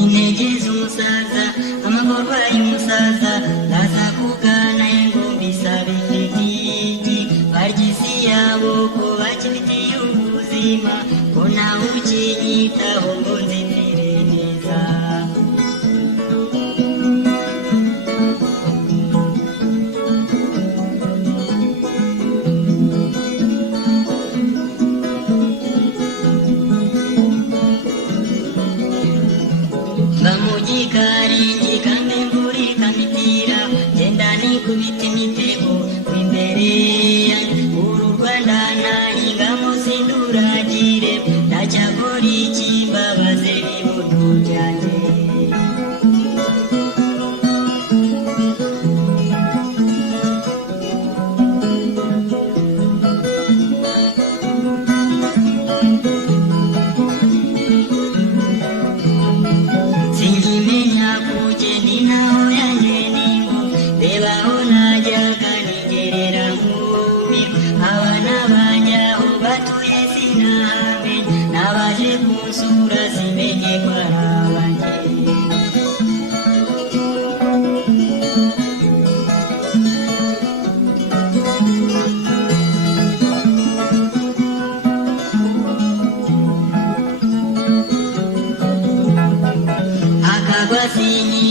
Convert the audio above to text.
Inegeza umusaza amagorwa y'umusaza laza kugana ingumbi sabifitiki bargisi yabo ko bakibitiye ubuzima ko nawe ukinyitaho ngo nzipfire neza. Bamugikari kandi imvura ikamipira genda nikubita imitego w'imbere uru Rwanda nahingamo sinduragire ndacyakora ikimbabaze bibudu byanjye. Singimenya kugeni naho yanjye ningo rebaho najyaga nigerera nkubiro abana banjye aho batuye sinamenye nabaje kunsura simenye ko ari abanjye. Akagwa sinyi